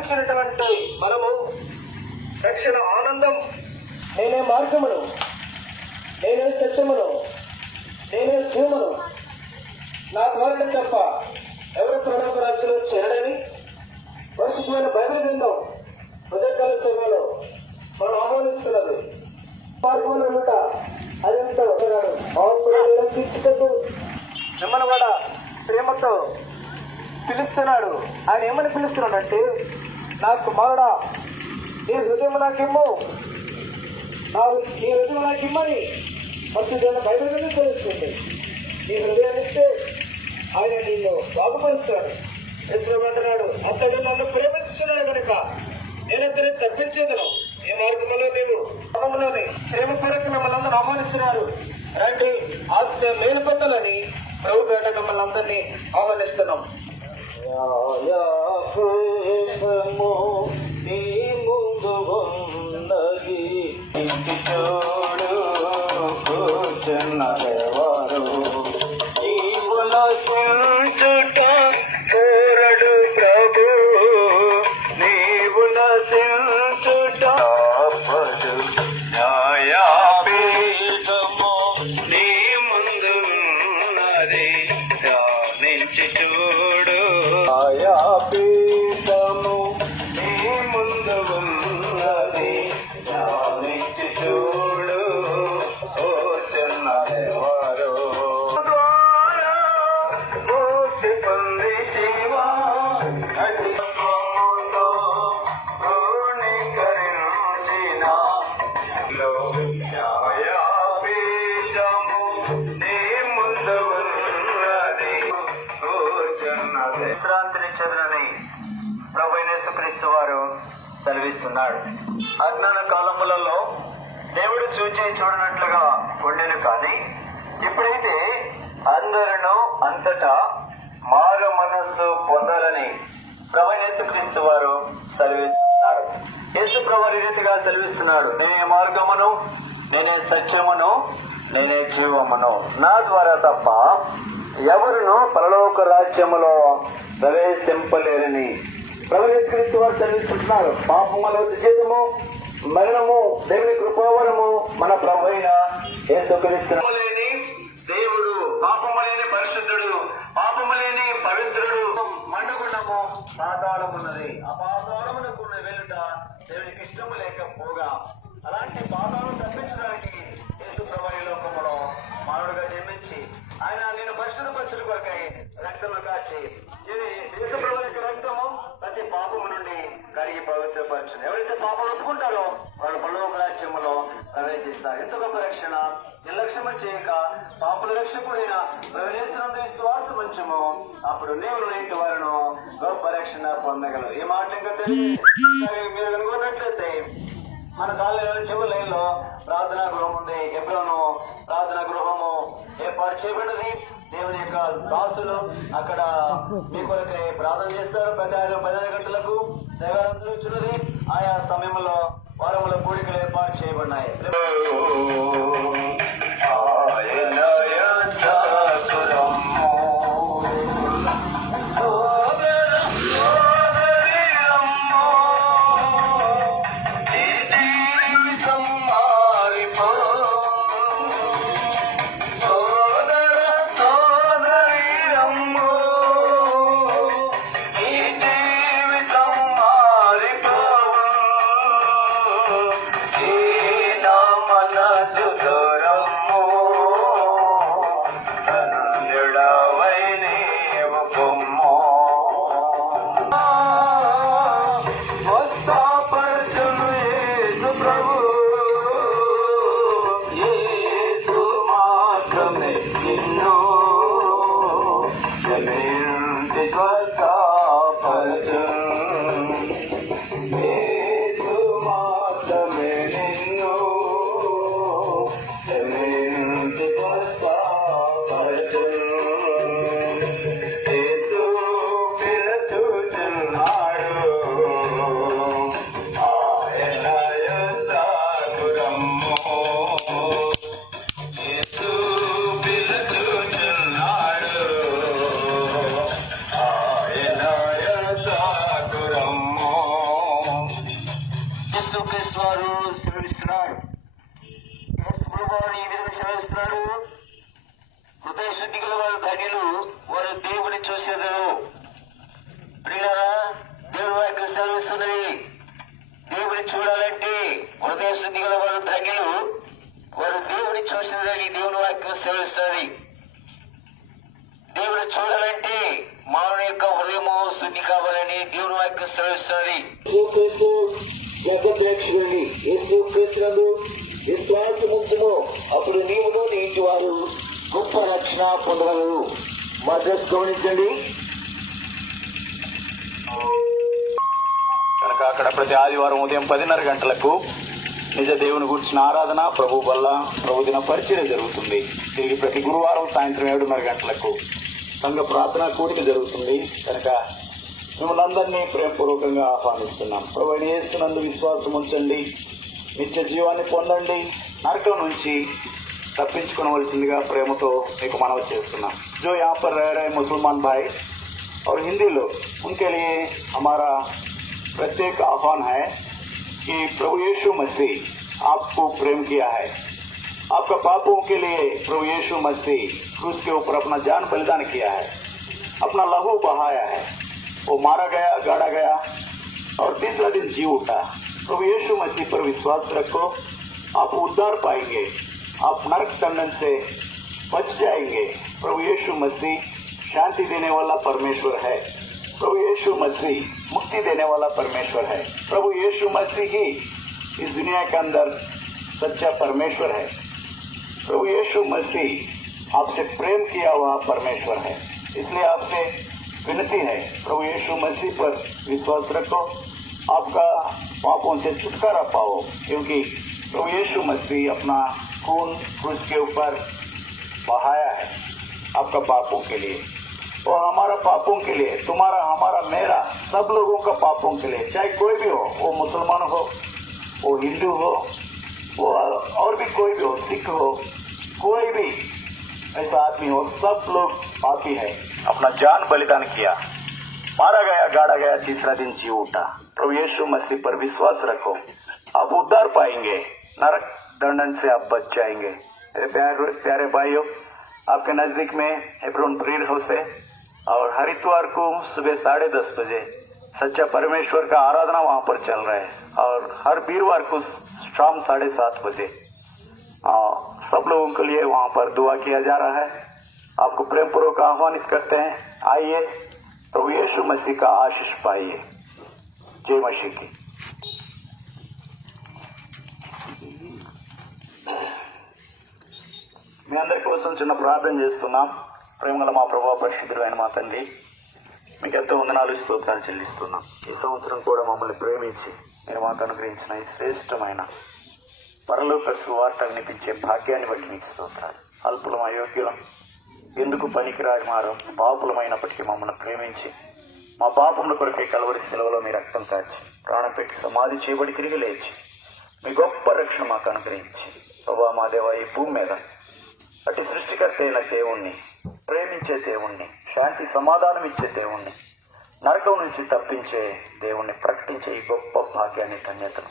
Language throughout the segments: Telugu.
ప్రయాణించినటువంటి మనము రక్షణ ఆనందం, నేనే మార్గమును, నేనే సత్యమును, నేనే జీవమును, నా ద్వారా తప్ప ఎవరు ప్రణవ రాజ్యంలో చేరడని పరిశుద్ధమైన బైబిల్ గ్రంథం హృదయకాల సేవలో మనం ఆహ్వానిస్తున్నది. మార్గంలో ఉంట అదంతా ఒకనాడు తీర్చుకుంటూ మిమ్మల్ని కూడా ప్రేమతో పిలుస్తున్నాడు. ఆయన ఏమని పిలుస్తున్నాడు అంటే, నా కుమారుడా నీ హృదయం నాకిమ్ము, నీ హృదయం నాకిమ్మని పరిశుద్ధమైన బైబిల్ మీద తెలుస్తుంది. నీ హృదయాన్ని ఇస్తే ఆయన నిన్ను బాగుపరుస్తాడు. అంటున్నాడు, అతడు నన్ను ప్రేమించున్నాడు కనుక నేను అతన్ని తప్పించేదను. ఈ మార్గంలో నీవు క్రమంలోని ప్రేమ కొరకు మిమ్మల్ని అందరూ ఆహ్వానిస్తున్నారు. రండి ఆత్మీయ మేలు పొందాలని ప్రభు పేట మిమ్మల్ని అందరినీ ఆహ్వానిస్తున్నాం. కోరడు ప్రభు నీవు నశించుట పడు న్యాయాపీఠము నీ ముందు ఉన్నది ధ్యానించి చూడు. న్యాయాపీఠము నీ ముందు ఉన్నది ధ్యానించి చూడు. ఓ చిన్నవారు విశ్రాంతినిచ్చదని ప్రభు యేసుక్రీస్తు వారు సెలవిస్తున్నాడు. అజ్ఞాన కాలములలో దేవుడు చూచి చూడనట్లుగా ఉండెను, కానీ ఇప్పుడైతే అందరూ అంతటా మారు మనస్సు పొందాలని ప్రభు యేసుక్రీస్తు వారు సెలవిస్తున్నారు. యేసు ప్రభు ఈ రీతిగా సెలవిస్తున్నాడు, నేనే మార్గమును, నేనే సత్యమును, నేనే జీవమును, నా ద్వారా తప్ప ఎవరును పరలోక రాజ్యములో ప్రవేశింపలేరని ప్రభు యేసుక్రీస్తు వారు సెలవిస్తున్నారు. పాపములో జీతము మరణము, దేవుని కృపావరము మన ప్రభు అయిన యేసుక్రీస్తు దేవుడు, పాపము లేని పరిశుద్ధుడు, పాపము లేని పవిత్రుడు. మండుగుండము పాతాళమున్నది, ఆ పాతాళమునకు వెళ్ళుట దేవునికి ఇష్టము లేకపోగా అలాంటి పాతాళం తప్పించడానికి యేసు ప్రభు ఈ లోకములో మానవుడిగా జన్మించి ఆయన నేను పరిశుద్ధపరచుట కొరకై రక్తము కాచి, యేసు ప్రభు యొక్క రక్తము ప్రతి పాపము నుండి కడిగి పవిత్రపరచును. ఎవరైతే పాపం ఒప్పుకుంటారో వాళ్ళు పరలోక రాజ్యములో ప్రవేశిస్తారు. ఎంత గొప్ప రక్షణ! నిర్లక్ష్యము చేయక పాపుల రక్షకుడైన విశ్వాసం ఉంచము, అప్పుడు నీవు నీటి వారిను గొప్ప రక్షణ పొందగలరు. ఈ మాట ఇంకా మీరు కనుగొన్నట్లయితే మన కాలేజీలో చివరి లైన్లో ప్రార్థనా గృహం ఉంది. ఎబ్రోను ప్రార్థనా గృహము ఏర్పాటు చేయబడినది. దేవుని యొక్క దాసులు అక్కడ మీ కొరకై ప్రార్థన చేస్తారు. ప్రతి 10 గంటలకు దైవారం జరుగుతున్నది. ఆయా సమయంలో వారముల కూడికలు ఏర్పాటు చేయబడినాయి. యేసుక్రీస్తు వారు సెలవిస్తున్నాడు. యేసు ప్రభువారు ఈ విధంగా సెలవిస్తున్నాడు, హృదయ శుద్ధి గల వారు ధన్యులు, వారు దేవుని చూసేదరు. ప్రియులారా, దేవుని వాక్యం సెలవిస్తున్నది, దేవుని చూడాలంటే హృదయ శుద్ధి గల వారు ధన్యులు, వారు దేవుని చూసేదని దేవుని వాక్యం సెలవిస్తుంది. దేవుని చూడాలంటే మానవుని యొక్క హృదయము శుద్ధి కావాలని దేవుని వాక్యం సెలవిస్తుంది. జగప్రేక్షకుడిని యేసుక్రీస్తునందు విశ్వాసముంచుము, అప్పుడు నీవును నీ ఇంటి వారు గొప్ప రక్షణ పొందగలరు. మా డ్రెస్ గమనించండి. కనుక అక్కడ ప్రతి ఆదివారం ఉదయం 10:30 గంటలకు నిజ దేవుని గురించిన ఆరాధన, ప్రభు వల్ల ప్రభు దిన పరిచయం జరుగుతుంది. తిరిగి ప్రతి గురువారం సాయంత్రం 7:30 గంటలకు సంఘ ప్రార్థన కూడిక జరుగుతుంది. కనుక మిమ్మల్ని అందరినీ ప్రేమపూర్వకంగా ఆహ్వానిస్తున్నాం. ప్రభు యేసునందు విశ్వాసం ఉంచండి, నిత్య జీవాన్ని పొందండి, నరకం నుంచి తప్పించుకోవలసిందిగా ప్రేమతో మీకు మనవి చేస్తున్నాం. जो यहाँ पर रह रहे मुसलमान भाई और हिंदी लोग, उनके लिए हमारा प्रत्येक आह्वान है कि प्रभु यीशु मसीह आपको प्रेम किया है. आपका पापों के लिए प्रभु यीशु मसीह क्रूस के ऊपर अपना जान बलिदान किया है, अपना लहू बहाया है. वो मारा गया, गाड़ा गया और तीसरा दिन जी उठा. प्रभु यीशु मसीह पर विश्वास रखो, आप उद्धार पाएंगे, आप नरक दंडन से बच जाएंगे. प्रभु यीशु मसीह शांति देने वाला परमेश्वर है. प्रभु यीशु मसीह मुक्ति देने वाला परमेश्वर है. प्रभु यीशु मसीह ही इस दुनिया के अंदर सच्चा परमेश्वर है. प्रभु यीशु मसीह आपसे प्रेम किया हुआ परमेश्वर है. इसलिए आपसे विनती है, प्रभु यीशु मसीह पर विश्वास रखो, आपका पापों से छुटकारा पाओ, क्योंकि प्रभु यीशु मसीह अपना खून क्रूस के ऊपर बहाया है आपका पापों के लिए और हमारा पापों के लिए, तुम्हारा, हमारा, मेरा, सब लोगों का पापों के लिए, चाहे कोई भी हो, वो मुसलमान हो, वो हिंदू हो, वो और भी कोई भी हो, सिख हो, कोई भी ऐसा आदमी हो, सब लोग पापी है. अपना जान बलिदान किया, मारा गया, गाड़ा गया, तीसरा दिन जी उठा. प्रभु यीशु मसीह पर विश्वास रखो, आप उद्धार पाएंगे, नरक दंडन से आप बच जाएंगे. मेरे प्यारे भाइयों, आपके नजदीक में हेब्रोन प्रेयर हाउस है और हर इतवार को सुबह 10:30 बजे सच्चा परमेश्वर का आराधना वहां पर चल रहा है और हर वीरवार को शाम 7:30 बजे सब लोगों के लिए वहां पर दुआ किया जा रहा है. आपको प्रेम पूर्वक आह्वानित करते हैं, आइए, प्रभु यीशु मसीह का आशीष पाइए. जय मसीह की. మీ అందరి కోసం చిన్న ప్రార్థన చేస్తున్నాం. ప్రేమగల మా ప్రభువా, పరిశుద్ధుడైన మా తండ్రి, మీకు ఎంతో వందనాలు, స్తోత్రాలు చెల్లిస్తున్నాం. ఈ సంవత్సరం కూడా మమ్మల్ని ప్రేమించి మీరు మాకు అనుగ్రహించిన ఈ శ్రేష్టమైన పరలోక సువార్త వినిపించే భాగ్యాన్ని బట్టి మీకు స్తోత్రాలు. అల్పులం, అయోగ్యులం, ఎందుకు పనికిరాని మారం, పాపులమైనప్పటికీ మమ్మల్ని ప్రేమించి మా పాపముల కొరకై కలవరి సెలవులో మీ రక్తం కాచి ప్రాణం పెట్టి సమాధి చేయబడి తిరిగి లేచి మీ గొప్ప రక్షణ మాకు అనుగ్రహించి, ప్రభా మా దేవ, ఈ భూమి మీద అటు సృష్టికర్త అయిన దేవుణ్ణి, ప్రేమించే దేవుణ్ణి, శాంతి సమాధానం ఇచ్చే దేవుణ్ణి, నరకం నుంచి తప్పించే దేవుణ్ణి ప్రకటించే ఈ గొప్ప భాగ్యాన్ని, ధన్యతను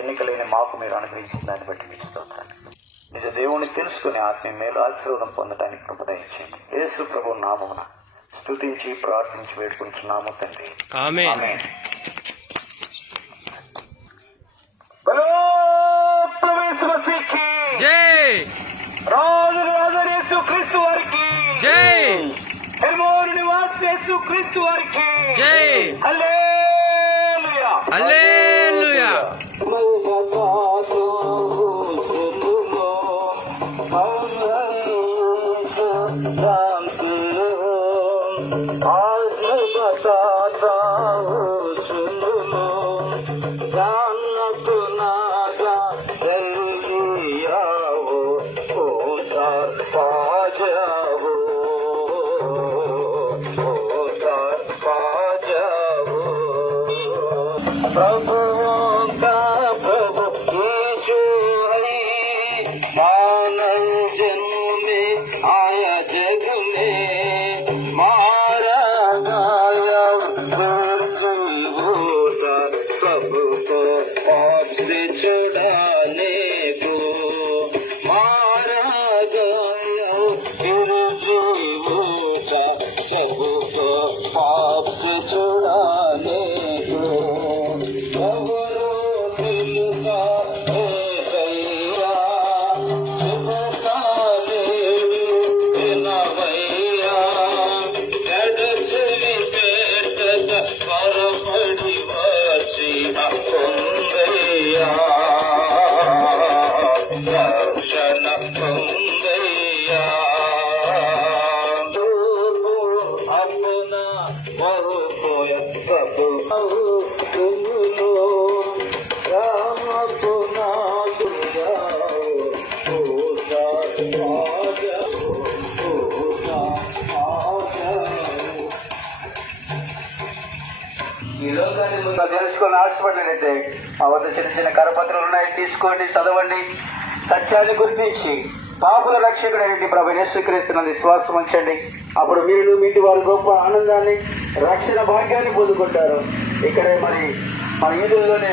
ఎన్నికలేని మాకు మీరు అనుగ్రహించిన దాన్ని బట్టి మీకు స్తోత్రాలు. నిజ దేవుణ్ణి తెలుసుకుని ఆత్మీయ మేలు ఆశీర్వాదం పొందడానికి కృప దయచేయండి. యేసు ప్రభు నామమున స్తుతించి ప్రార్థించి వేడుకుంటున్నాము తండ్రి. ఆమేన్. రాజు యేసుక్రీస్తు వారికి జై. హెర్మోను నివాసి యేసుక్రీస్తు వారికి జై. హల్లెలూయా, హల్లెలూయా. प्रभुओं का प्रभु यीशु है, मानव जन्म में आया जग में, मारा गया होता सबको पाप ఈ లోకాన్ని తెలుసుకొని ఆశపడినట్టే ఆ వద్ద చిన్న చిన్న కరపత్రాలు ఉన్నాయి, తీసుకోండి, చదవండి. సత్యాన్ని గుర్తించి పాపుల రక్షకుడైనటువంటి ప్రభు యేసుక్రీస్తునందు విశ్వాసం ఉంచండి. అప్పుడు మీరు మీ ఇంటి వారి గొప్ప ఆనందాన్ని, రక్షణ భాగ్యాన్ని పొందుకుంటారు. ఇక్కడే మరి మన ఈదుల్లోనే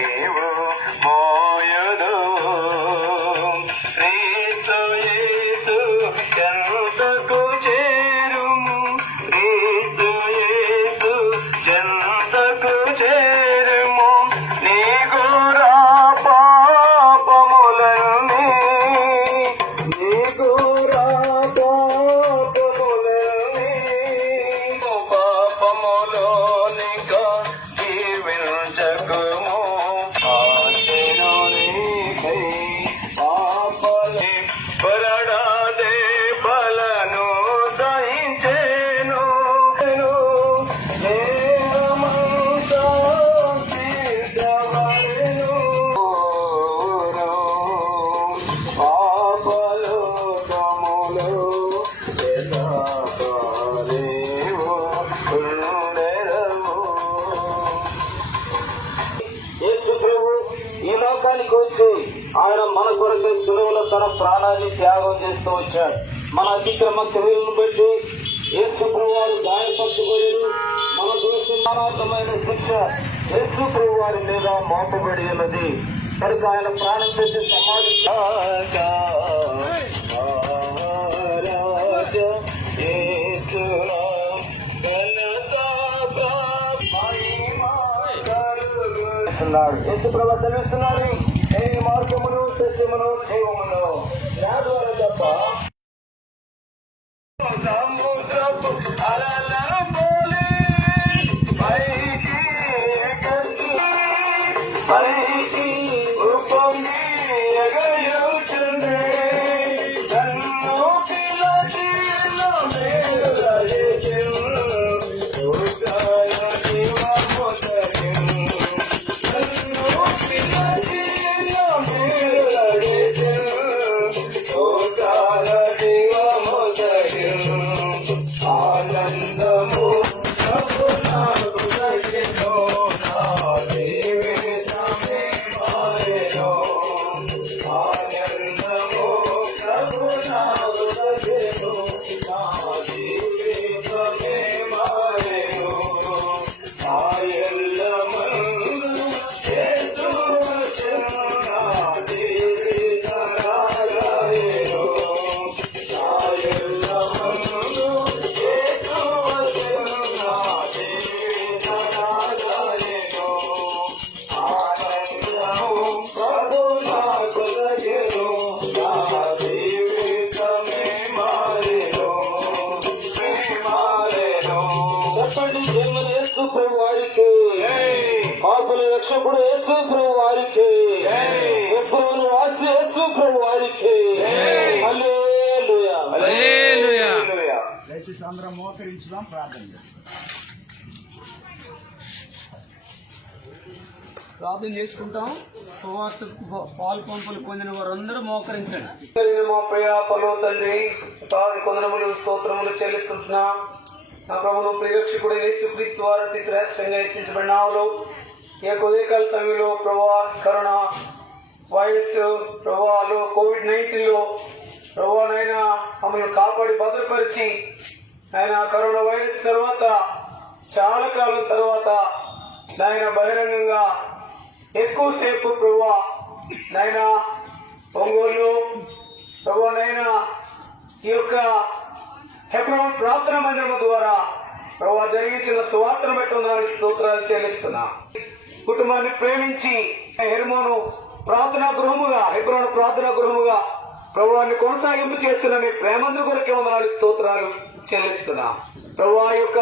వచ్చి ఆయన మన కొరకు సులువులో తన ప్రాణాన్ని త్యాగం చేస్తూ వచ్చాడు. మన అతిక్రమ క్రియలను బట్టి యేసు ప్రభువారు గాయపరచబడి మన దోషమానార్థమైన శిక్ష యేసు ప్రభువారి మీద మోపబడి ఉన్నది. కనుక ఆయన ప్రాణం పెట్టి సమాధి యేసు ప్రభు సెలవిస్తున్నాడు, ఏ మార్గమును సత్యమును జీవమును నా ద్వారా తప్ప పాపుల రక్షకుడు యేసు ప్రభు వారికి, ఎప్పుడూ వాసి యేసు ప్రభు వారికి. హల్లెలూయా, హల్లెలూయా. దయచేసి అందరం మోకరించుదాం, ప్రార్థన చేసుకుంటాం. సువార్తకు పాలు పంపులు పొందిన వారందరూ మోకరించండి. మా ప్రియ పరలోక తండ్రి, కొందరములు స్తోత్రములు చెల్లిస్తున్నా. నా ప్రభువును ప్రియరక్షకుడు యేసుక్రీస్తు వారు అతి శ్రేష్టంగా హెచ్చించబడినావులు. ఈ ఉదయకాల సమయంలో ప్రభా కరోనా వైరస్ ప్రభావాలు COVID-19లో ప్రభావనైనా మమ్మల్ని కాపాడి భద్రపరిచి ఆయన కరోనా వైరస్ తర్వాత చాలా కాలం తర్వాత నాయన బహిరంగంగా ఎక్కువసేపు ప్రభా నాయన ఒంగోలు ప్రభా నాయన ఈ యొక్క హెబ్రోన్ ప్రార్థనా మందిరము ద్వారా ప్రభావ జరిగించిన సువార్తను బట్టి ఉన్న స్తోత్రాలు చెల్లిస్తున్నా. కుటుంబాన్ని ప్రేమించి హెర్మోను ప్రార్థనా గృహముగా, హెబ్రోను ప్రార్థనా గృహముగా ప్రభువాన్ని కొనసాగింపు చేస్తున్న మీ ప్రేమందు కొరకే వందనాలు స్తోత్రాలు చెల్లిస్తున్నా. ప్రభు యొక్క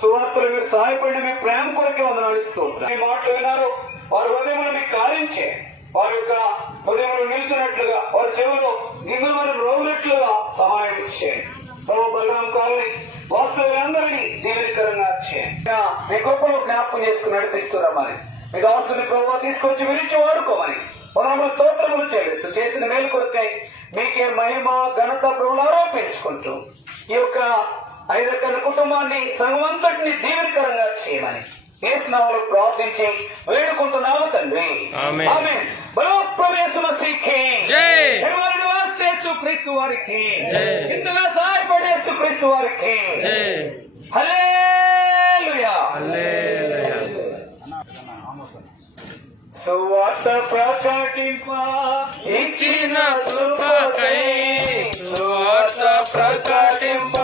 సువార్తలు మీరు సహాయపడిన మీ ప్రేమ కొరకే వందనాలు స్తోత్రాలు. మీ మాటలు విన్నారు, వారి హృదయంలో మీకు కార్యించే, వారి యొక్క హృదయంలో నిలిచినట్లుగా, వారి చెవులో దిగులు మనం రోగునట్లుగా సహాయం చేయండి. ప్రభు బలరాం కాలనీ వాస్తవులందరినీ జీవితకరంగా చేయండి. మీ గొప్పలో జ్ఞాపకం చేసుకుని నడిపిస్తున్నామని మీ దాసుని ప్రభావ తీసుకొచ్చి విరిచి వాడుకోమని మనము స్తోత్రములు చెల్లిస్తూ చేసిన మేలు కొరకై మీకే మహిమ ఘనత ప్రభువులు ఆరోపించుకుంటూ ఈ యొక్క 5 రకాల కుటుంబాన్ని సంఘమంతటిని దీవెనకరంగా చేయమని యేసునామములో ప్రార్థించి వేడుకుంటున్నాము తండ్రి. ఆమేన్. బలో ప్రవేశ మసీహే యేసు క్రీస్తు వారికి ఇంతగా సహాయపడే యేసు క్రీస్తు వారికి హల్లెలూయా. సువార్త ప్రకటింప ఇచ్చిన కృపకై సువార్త ప్రకటింప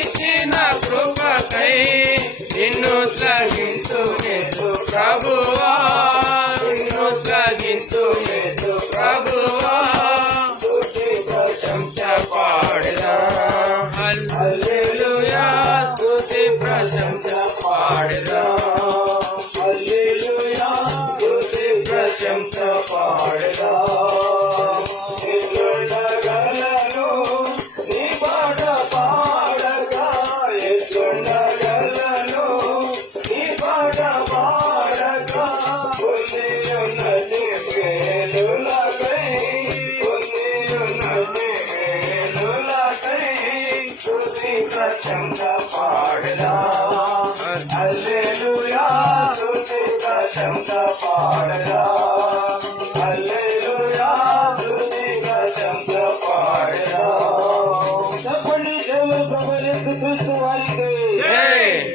ఇచ్చిన కృపకై నిన్ను శ్లాఘించు యేసు ప్రభువా, నిన్ను శ్లాఘించు యేసు ప్రభువా, స్తుతి ప్రశంస పాడెదా హల్లెలూయా, స్తుతి ప్రశంస పాడెదా హల్లెలూయా, స్తుతి ప్రశంస పాడెదా. ఎట్లుండగలను నీ పాట పాడగా, ఎట్లుండగలను నీ పాట పాడగా, ఉంది ఉన్నది మేలులకై, ఉంది ఉన్నది మేలులకై, స్తుతి ప్రశంస పాడెదా హల్లెలూయా, స్తుతి ప్రశంస పాడెదా హల్లెలూయా, స్తుతి ప్రశంస పాడెదా. చెప్పండి దేవుని ప్రభు యేసు క్రీస్తు వారికి,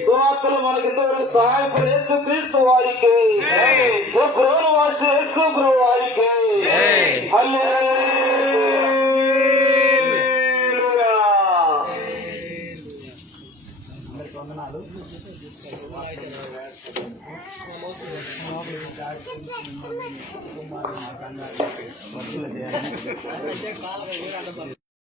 సువార్తలు మనకి ఇంతవరకు సహాయపడే యేసు క్రీస్తు వారికి, గృహను వాసి యేసు గృహ వారికి హల్లెలూయా. వందనాలు.